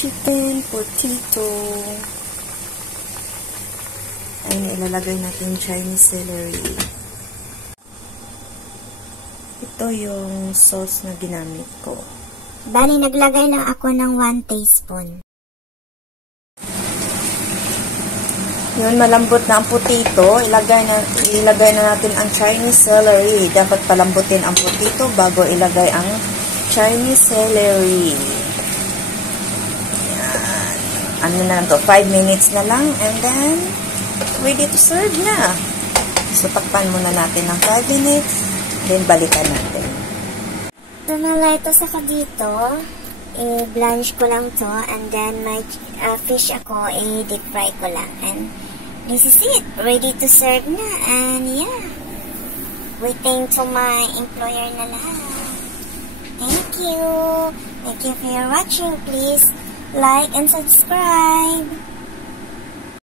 chicken potato. Ayun, ilalagay natin Chinese celery. Ito yung sauce na ginamit ko. Bali, naglagay lang ako ng 1 teaspoon. Yun, malambot na ang potato. Ilagay na natin ang Chinese celery. Dapat palambutin ang potato bago ilagay ang Chinese celery. Yan. Ano na lang to? 5 minutes na lang. And then, ready to serve na. So, takpan muna natin ng 5 minutes. Then, balikan natin. Tumala ito sa dito. I-blanch ko lang to. And then, my fish ako, i-deep fry ko lang. And, this is it. Ready to serve na. And, yeah. Waiting to my employer na lahat. Thank you. Thank you for your watching. Please like and subscribe.